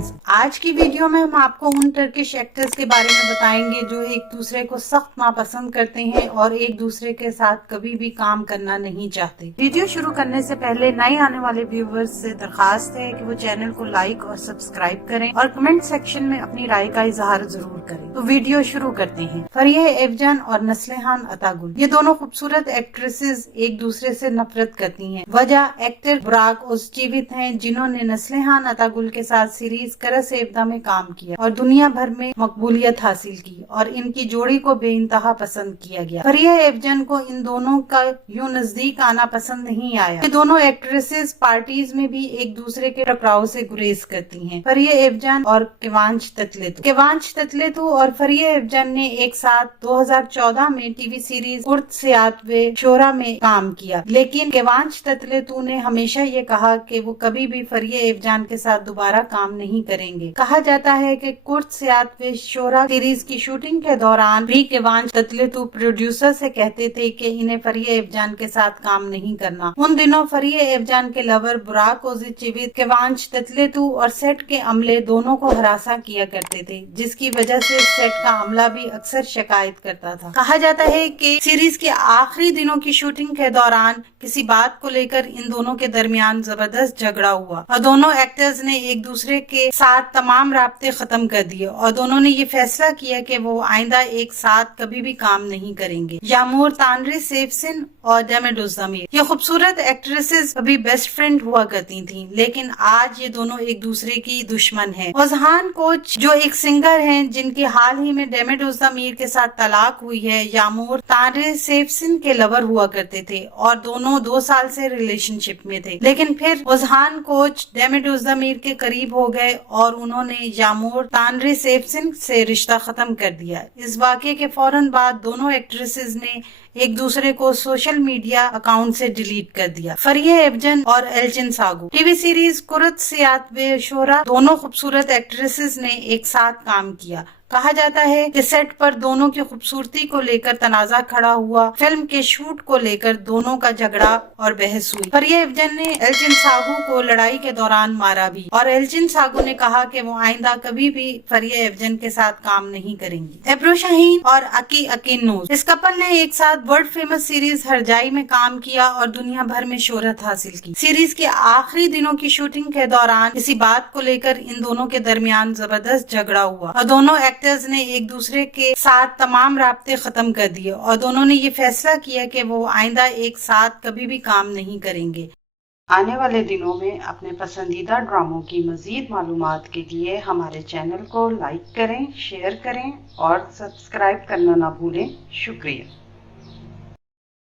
Friends, आज की video में हम आपको उन टर्किश एक्टर्स के बारे में बताएंगे जो एक दूसरे को सख्त नापसंद करते हैं और एक दूसरे के साथ कभी भी काम करना नहीं चाहते। वीडियो शुरू करने से पहले नए आने वाले व्यूवर्स से दरखास्त है कि वो चैनल को लाइक और सब्सक्राइब करें और कमेंट सेक्शन में अपनी राय का इजहार जरूर करें। तो वीडियो शुरू करते हैं। फरिया एवजन और नस्लिहान अतागुल, ये दोनों खूबसूरत एक्ट्रेसेस एक दूसरे से नफरत करती हैं। वजह एक्टर बुराक ओज़चीवित हैं, जिन्होंने नस्लिहान अतागुल के साथ सीरीज करस-ए-इब्दा में काम किया और दुनिया भर में मकबूलियत हासिल की और इनकी जोड़ी को बेइंतहा पसंद किया गया। फरिया एवजन को इन दोनों का यूं नजदीक आना पसंद नहीं आया। ये दोनों एक्ट्रेसेस पार्टीज में भी एक दूसरे के टकराव से गुरेज करती हैं। फरिया एवजन और किवांश ततलेतू और फरिया एवजन ने एक साथ 2014 में टीवी सीरीज कुर्त सियात वे शोरा में काम किया, लेकिन किवांश ततलेतू ने हमेशा ये कहा कि वो कभी भी फरिया एवजन के साथ दोबारा काम नहीं करेंगे। कहा जाता है कि कुर्त सियात वे शोरा सीरीज की शूटिंग के दौरान भी किवांश ततलेतू प्रोड्यूसर से कहते थे कि इन्हें फरिया एवजन के साथ काम नहीं करना। उन दिनों फरिया एवजन के लवर बुराक ओज़चीवित किवांश ततलेतू और सेट के अमले दोनों को हरासा किया करते थे, जिसकी वजह से सेट का अमला भी अक्सर शिकायत करता था। कहा जाता है कि सीरीज के आखिरी दिनों की शूटिंग के दौरान किसी बात को लेकर इन दोनों के दरमियान जबरदस्त झगड़ा हुआ और दोनों एक्टर्स ने एक दूसरे के साथ तमाम राब्ते खत्म कर दिए और दोनों ने ये फैसला किया कि वो आइंदा एक साथ कभी भी काम नहीं करेंगे। यामूर तानरी सेफसिन और डेमिट ओज़दमीर, ये खूबसूरत एक्ट्रेसेस अभी बेस्ट फ्रेंड हुआ करती थीं, लेकिन आज ये दोनों एक दूसरे की दुश्मन हैं। ओज़हान कोच, जो एक सिंगर हैं जिनकी हाल ही में डेमिट ओज़दमीर के साथ तलाक हुई है, यामूर तानरी सेफसिन के लवर हुआ करते थे और दोनों 2 साल से रिलेशनशिप में थे, लेकिन फिर ओज़हान कोच डेमिट ओज़दमीर के करीब हो गए और उन्होंने यामूर तानरी सेफसिन से रिश्ता खत्म कर दिया। इस वाक़े के फौरन बाद दोनों एक्ट्रेसेस ने एक दूसरे को सोशल मीडिया अकाउंट से डिलीट कर दिया। फरिया एवजन और एल्चिन सागू, टीवी सीरीज कुर्त सियात वे शोरा, दोनों खूबसूरत एक्ट्रेसेस ने एक साथ काम किया। कहा जाता है कि सेट पर दोनों की खूबसूरती को लेकर तनाजा खड़ा हुआ। फिल्म के शूट को लेकर दोनों का झगड़ा और बहस हुई। फरिया एवजन ने एल्चिन सागू को लड़ाई के दौरान मारा भी और एल्चिन सागू ने कहा कि वो आइंदा कभी भी फरिया एवजन के साथ काम नहीं करेंगी। एब्रो शाहीन और अकी अकीनूस, इस कपल ने एक साथ वर्ल्ड फेमस सीरीज हरजाई में काम किया और दुनिया भर में शोहरत हासिल की। सीरीज के आखिरी दिनों की शूटिंग के दौरान किसी बात को लेकर इन दोनों के दरमियान जबरदस्त झगड़ा हुआ और दोनों एक्टर्स ने एक दूसरे के साथ तमाम राब्ते खत्म कर दिए और दोनों ने ये फैसला किया कि वो आइंदा एक साथ कभी भी काम नहीं करेंगे। आने वाले दिनों में अपने पसंदीदा ड्रामों की मजीद मालूमात के लिए हमारे चैनल को लाइक करें, शेयर करें और सब्सक्राइब करना ना भूलें। शुक्रिया।